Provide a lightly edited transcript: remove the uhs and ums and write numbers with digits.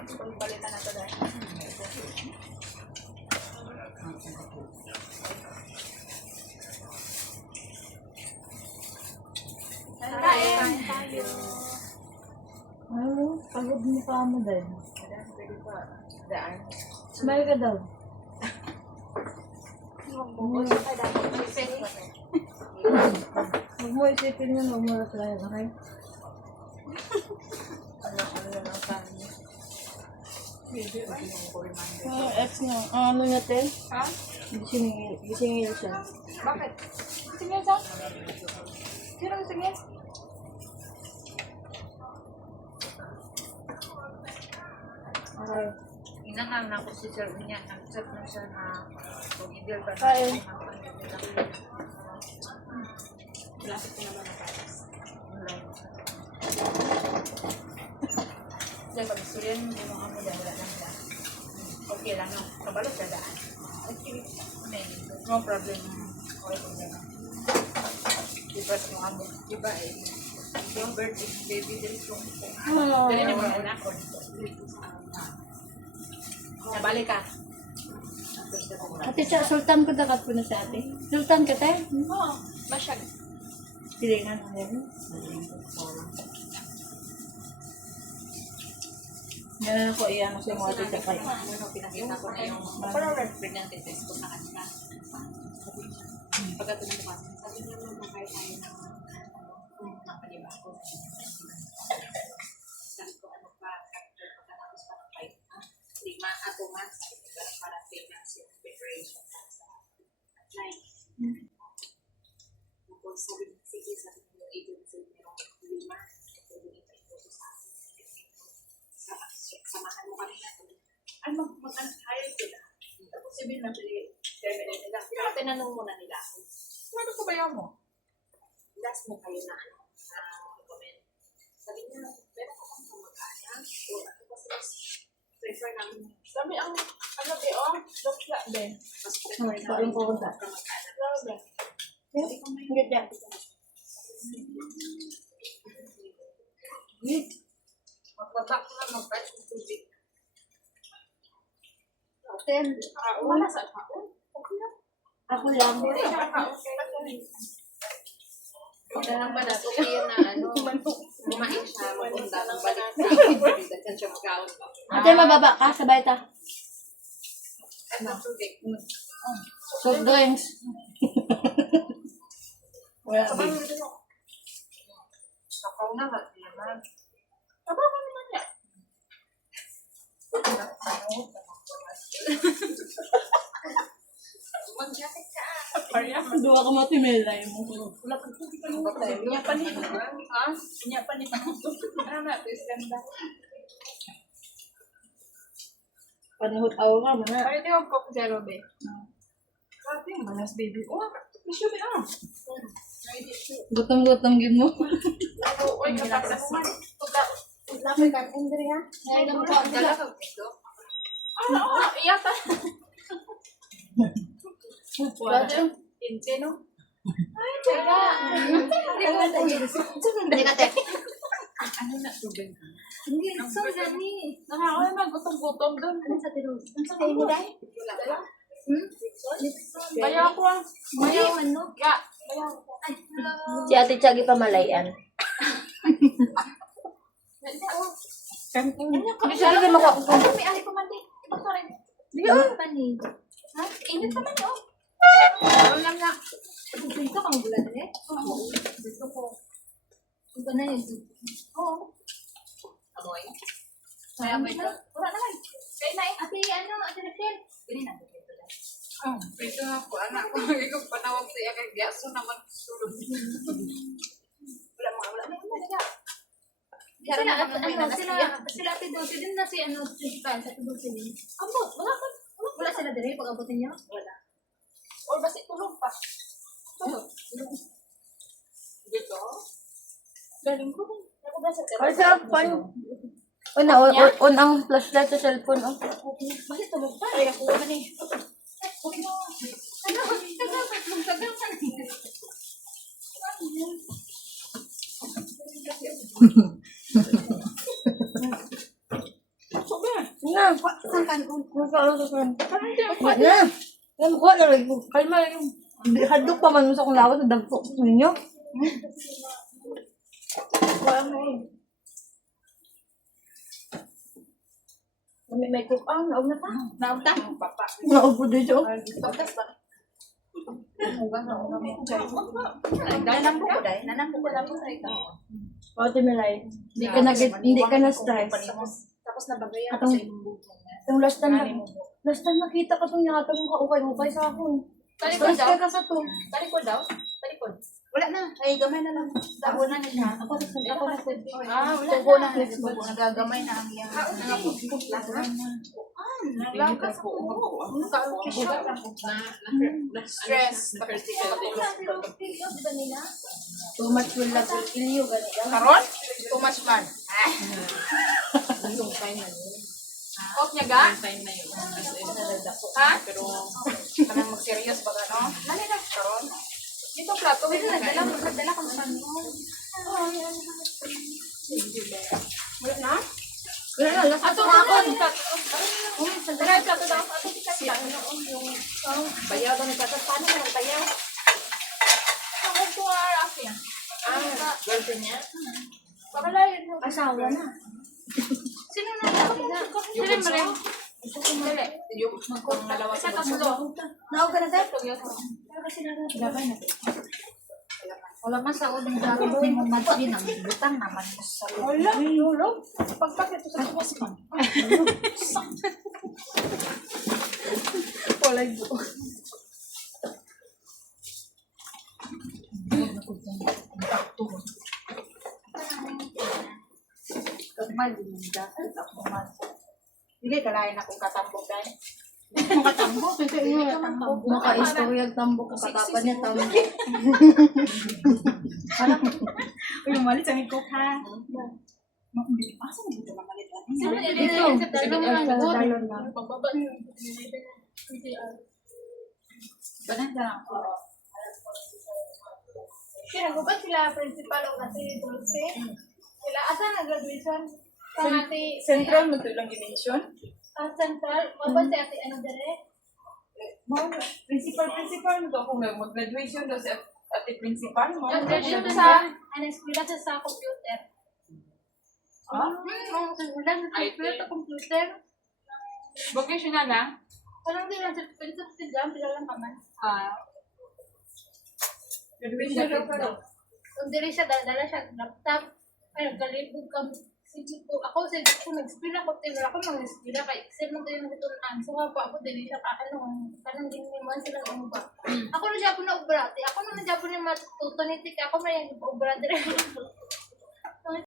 Kung palitan na ito dahil. Kain tayo. Ano? Pagod mo pa mo din. Pwede pa. Daan. Smile ka daw. Bukod ka dapat. May safe pa tayo. Huwag mo isipin yun, huwag mo replyan, okay? Ano na lang sa amin. Ex nga, ano natin? Ha? Gisingil siya. Bakit? Singil sa? Sino ang singil? Okay. Inangal na ako si Sir niya. Nag-chat na siya na kung i-deal ba na. Kain. Lapit ko naman na patas. Online. Dahil pag istoryan mo yung mga mo dahil wala lang siya. Okay lang no? Kabalot sa daan. Okay. No problem. Okay po dyan. Diba sa mga mo? Diba eh. Yung birthday baby din kung dali na mga anak ko dito. Nabalik ka. Ate, siya, sultan ko dakat ko na sa ate. Sultan ka tayo? Oo. Masyag. Pili nga na yan. Ganun ako iyan sa mga ate sa kayo. Pinakita ko na yung pregnant test ko sa kanila. Pagkatulong ko kasi, sabi niya naman kahit tayo ng palibas ko. Sabi ko, ano pa, pagkatapos pa ng 5 months, para pregnancy preparation sa 9. Tapos sabi niya, sige, sabi niya yung agency, merong 5, pwede ito ito sa akin. Samahan mo kami na. Ay, mag-hire sila. Tapos sabihin na terminate nila. Pero tinanong muna nila ako. Ano ko ba yan mo? Last mo kayo na comment. Sabi niya, pero ko kang kamag-anak. O ano kasi mas prefer namin. Sabi ang, ano ba yun? Dokla din. Mas prefer namin kamag-anak. Sabi ko may magbaba ko lang mag-batch ng tubig. Wala sa kaon. Ako lang. Wala lang ba nato kaya na ano, kumain siya, magpunta ng balik sa akin. Dagkan siya mag-kaon. Ate, mababa ka, sabay ta. Ano tubig? Soft drinks. Wala Sabay din. mo dito. Sakaw na ba? Sabay mo naman niya. Mag-jacket ka. Dua ka matimilay mo. Wala pang tubig pa yung bakla. Niya pa niya. Ha? Niya pa niya. Ano na? Please ganda. Panahot ako nga, mana. Ay, ito yung Coke Zero, be. Grabe yung malas, baby. Oh, tissue, be, ah. May tissue. Gutom-gutom gid mo. Ako, oy, kapag sa kuman. Lapay ka, Andre ha? Ay, naman po, ang dala kang ito. Ah, oo, iyata. Wala. Inte, no? Ay, teka. Hindi ka, teka. Ano na, tubig? Hindi, so gani. Nakakawin mag gutom-gutom doon. Ano sa tilos? Ano sa tilos? Wala ka lang. Bayaw ko ang. Bayaw ano? Ya. Bayaw ko. Ay, hello. Si Ate Chagi pamalayan. Kami siya lang makuha ko. May ari ko man din. Ito ka rin. Di ba? Pani. Ha? Init pa man yun. Ano lang na. Dito ka magulat eh. Oo. Dito ko. Ito na yun. Oo. Amoy. May amoy ka? Wala naman. Kaya na eh. Ate, ano? Ate Rachel. Ganyan na. Oh, pwede nga po, anak ko. Ikaw panawag sa iya kay Gaso naman sulod. Wala naman. Sila Ate Dulce din na si ano, principal sa Ate Dulce din. Wala sila din pag abutin niya? Wala. Or basta tulog pa. Tulog. Dito? Galing ko. Ay, sa phone. On ang flashlight sa cellphone. Oh. Bakit tulog pa? Ay, ako naman eh. Ano? Tagal ka na. Sobrang. ng kanon. Na. Yan ko na lang. Kalma lang yung. Hadlok pa man mo sa kong lawat na dagpo ninyo. Wala mo. May cook ang naog na ta. Naunta? Papa. Naog po dito. Pagkas ba? Nanambo ko dahil. Nanambo ko lang po sa ikaw. Pati Milay. Hindi ka na stress. Tapos nabagayan Atong- sa imong buto. Yung last time nakita ka itong yata mong kaukay-ukay sa akin. Talikod Stress daw? ka sa to. Talikod daw? Talikod. Wala na. Ay, gamay na lang. Tabo na niya. Ako na wala Tubo na. na flexible. Nagagamay na ang iyang. Naglakas ko. Stress. Too much will not will kill you. Ganito. Karon? Too much man. Off niya ga? Ha? Kanang mag-serious ba ka, no? Lali na. Karon? Dito plato. Nagdala ko sa ano. Wala na? Wala na, last Ato na na ako. Dala yung plato daw. Ato kita siya. Yung bayaw daw nagplato. Paano mo bayaw? Ako po Rafi. Girlfriend niya? Pakalayan mo. Asawa na. Sino na Rafi na? Sino mo rin? Dali. Yung malawa sa bunso. Naog ka na tayo? Wala man sa uling gagawin mo madali ng butang naman mo sa loob. Wala. Lolo. Pagpakit sa tuwas man. Wala yung buo. Kagmal din yung dati. Kagmal. Hindi kalain akong katambok dahil. Katambok. Kasi yung tambok. Maka-istorya ang tambok. Katapan niya tambok. Uy, umalis ang ikok ha. Asa mo dito mamalit natin? Dito. Dalon na. Pagbaba niyo. Ganun ka lang. Kinagubat sila principal o kasi Dulce. Sila asa nag-graduation? Sa ate Central mo ito lang dimension? Central. Mabot si ate ano dire? Principal mo daw kung mag-graduation daw si ate principal mo. Nag-graduation sa eskwela sa computer. Ha? Wala sa computer. Vocational na? Parang di lang sa pwede lang paman. Graduation daw pa daw. Kung dili siya, dala siya laptop. Ay, nagkalibog kami. Sige po, ako sa ko nag-spill ako, tinala ako nag-spill kay Excel mo tayo nagtutunan. So ako dili siya kanang giniman sila ng ba. Ako na siya po na ubrate. Ako na siya po na matutunan ako may ubra dire.